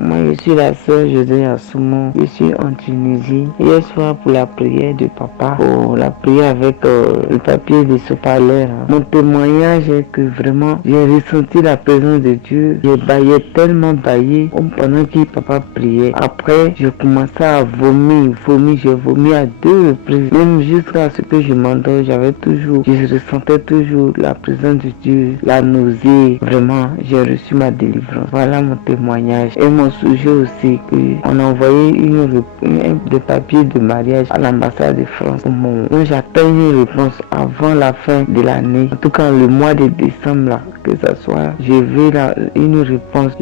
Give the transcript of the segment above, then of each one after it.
Moi, je suis la sœur José Assoumou. Je suis en Tunisie. Hier soir, pour la prière de papa, pour la prière avec le papier de sopaleur, mon témoignage est que vraiment, j'ai ressenti la présence de Dieu. J'ai baillé, tellement baillé, pendant que papa priait. Après, je commençais à vomir. J'ai vomi à 2 reprises. Même jusqu'à ce que je m'endors, je ressentais toujours la présence de Dieu, la nausée. Vraiment, j'ai reçu ma délivrance. Voilà mon témoignage. Et mon sujet aussi, qu'on a envoyé des papiers de mariage à l'ambassade de France. Donc j'attends une réponse avant la fin de l'année. En tout cas, le mois de décembre, là, que ça soit, je veux une réponse.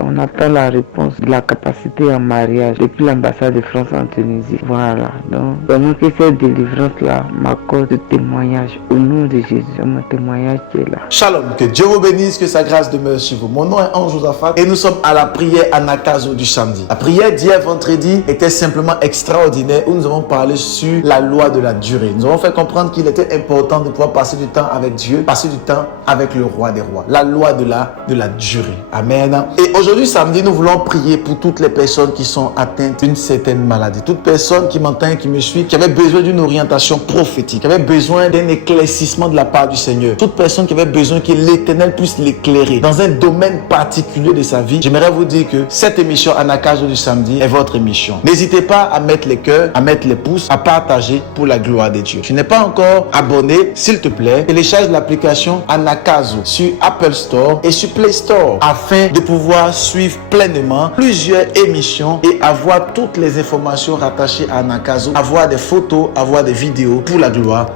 On attend la réponse de la capacité en mariage depuis l'ambassade de France en Tunisie. Voilà. Donc, vraiment que cette délivrance-là m'accorde de témoignage. Au nom de Jésus, mon témoignage qui est là. Shalom, que Dieu vous bénisse, que sa grâce demeure sur vous. Mon nom est Ange Josaphat et nous sommes à la prière à Nakazo du samedi. La prière d'hier vendredi était simplement extraordinaire où nous avons parlé sur la loi de la durée. Nous avons fait comprendre qu'il était important de pouvoir passer du temps avec Dieu, passer du temps avec le roi des rois. La loi de la durée. Amen. Et aujourd'hui samedi, nous voulons prier pour toutes les personnes qui sont atteintes d'une certaine maladie. Toute personne qui m'entend et qui me suit, qui avait besoin d'une orientation prophétique, qui avait besoin d'un éclaircissement de la part du Seigneur. Toute personne qui avait besoin que l'Éternel puisse l'éclairer dans un domaine particulier de sa vie. J'aimerais vous dire que cette émission Anakazo du samedi est votre émission. N'hésitez pas à mettre les cœurs, à mettre les pouces, à partager pour la gloire de Dieu. Tu n'es pas encore abonné, s'il te plaît, télécharge l'application Anakazo sur Apple Store et sur Play Store afin de pouvoir suivre pleinement plusieurs émissions et avoir toutes les informations rattachées à Anakazo, avoir des photos, avoir des vidéos pour la gloire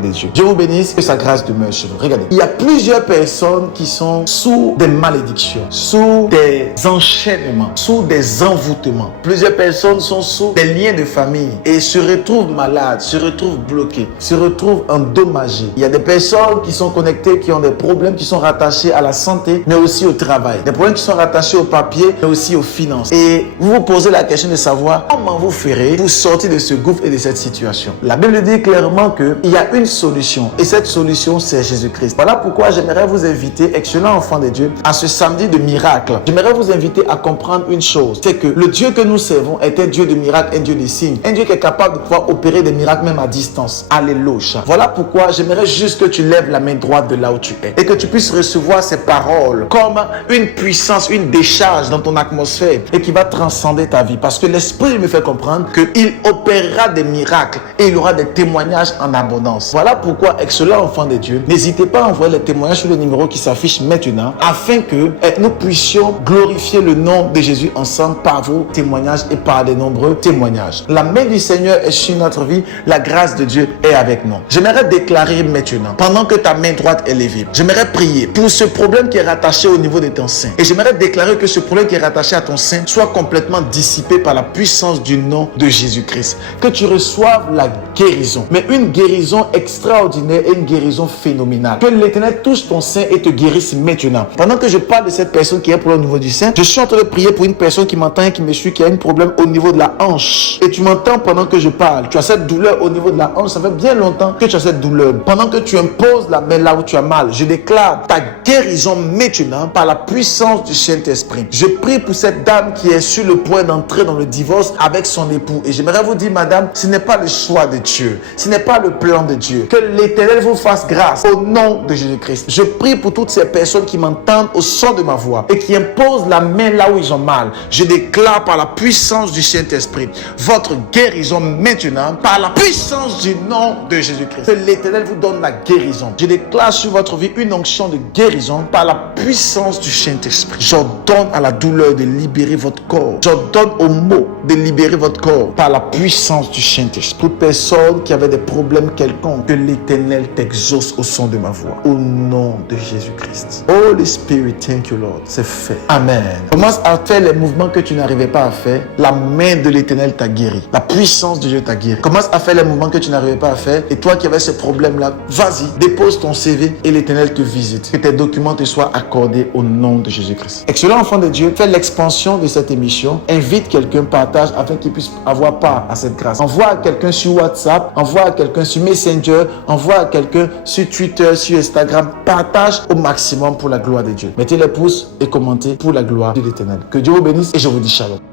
de Dieu. Dieu vous bénisse, que sa grâce demeure sur vous. Regardez, il y a plusieurs personnes qui sont sous des malédictions, sous des enchaînements, sous des envoûtements. Plusieurs personnes sont sous des liens de famille et se retrouvent malades, se retrouvent bloquées, se retrouvent endommagées. Il y a des personnes qui sont connectées, qui ont des problèmes qui sont rattachés à la santé, mais aussi au travail. Des problèmes qui sont rattachés au papier, mais aussi aux finances. Et vous vous posez la question de savoir comment vous ferez pour sortir de ce gouffre et de cette situation. La Bible dit clairement qu'il y a une solution et cette solution, c'est Jésus-Christ. Voilà pourquoi j'aimerais vous inviter, excellent enfant de Dieu, à ce samedi de miracle. J'aimerais vous inviter à comprendre une chose, c'est que le Dieu que nous servons est un Dieu de miracles, un Dieu de signes, un Dieu qui est capable de pouvoir opérer des miracles même à distance. Alléluia. Voilà pourquoi j'aimerais juste que tu lèves la main droite de là où tu es et que tu puisses recevoir ces paroles comme une puissance, une décharge dans ton atmosphère et qui va transcender ta vie, parce que l'Esprit me fait comprendre qu'il opérera des miracles et il aura des témoignages en abondance. Voilà pourquoi, excellent enfant de Dieu, n'hésitez pas à envoyer les témoignages sur le numéro qui s'affiche maintenant afin que nous puissions glorifier le nom de Jésus ensemble par vos témoignages et par de nombreux témoignages. La main du Seigneur est sur notre vie, la grâce de Dieu est avec nous. J'aimerais déclarer maintenant, pendant que ta main droite est levée, j'aimerais prier pour ce problème qui est rattaché au niveau de ton sein. Et j'aimerais déclarer que ce problème qui est rattaché à ton sein soit complètement dissipé par la puissance du nom de Jésus-Christ. Que tu reçoives la guérison, mais une guérison extraordinaire et une guérison phénoménale. Que l'Éternel touche ton sein et te guérisse maintenant. Pendant que je parle de cette personne qui a un problème au niveau du sein, je suis en train de prier pour une personne qui m'entend et qui me suit, qui a un problème au niveau de la hanche. Et tu m'entends pendant que je parle. Tu as cette douleur au niveau de la hanche. Ça fait bien longtemps que tu as cette douleur. Pendant que tu imposes la main là où tu as mal, je déclare ta guérison maintenant par la puissance du Saint-Esprit. Je prie pour cette dame qui est sur le point d'entrer dans le divorce avec son époux. Et j'aimerais vous dire, madame, ce n'est pas le choix de Dieu. Ce n'est pas le plan de Dieu. Que l'Éternel vous fasse grâce au nom de Jésus-Christ. Je prie pour toutes ces personnes qui m'entendent au son de ma voix et qui imposent la main là où ils ont mal. Je déclare par la puissance du Saint-Esprit votre guérison maintenant par la puissance du nom de Jésus-Christ. Que l'Éternel vous donne la guérison. Je déclare sur votre vie une onction de guérison par la puissance du Saint-Esprit. J'ordonne à la douleur de libérer votre corps. J'ordonne aux maux de libérer votre corps par la puissance du Saint-Esprit. Toute personne qui avait des problèmes quelconques, que l'Éternel t'exauce au son de ma voix. Au nom de Jésus-Christ. Holy Spirit, thank you Lord. C'est fait. Amen. Commence à faire les mouvements que tu n'arrivais pas à faire. La main de l'Éternel t'a guéri. La puissance de Dieu t'a guéri. Commence à faire les mouvements que tu n'arrivais pas à faire. Et toi qui avais ce problème-là, vas-y, dépose ton CV et l'Éternel te visite. visites, que tes documents te soient accordés au nom de Jésus-Christ. Excellent enfant de Dieu, fais l'expansion de cette émission. Invite quelqu'un, partage afin qu'il puisse avoir part à cette grâce. Envoie à quelqu'un sur WhatsApp, envoie à quelqu'un sur Messenger, envoie à quelqu'un sur Twitter, sur Instagram. Partage au maximum pour la gloire de Dieu. Mettez les pouces et commentez pour la gloire de l'Éternel. Que Dieu vous bénisse et je vous dis shalom.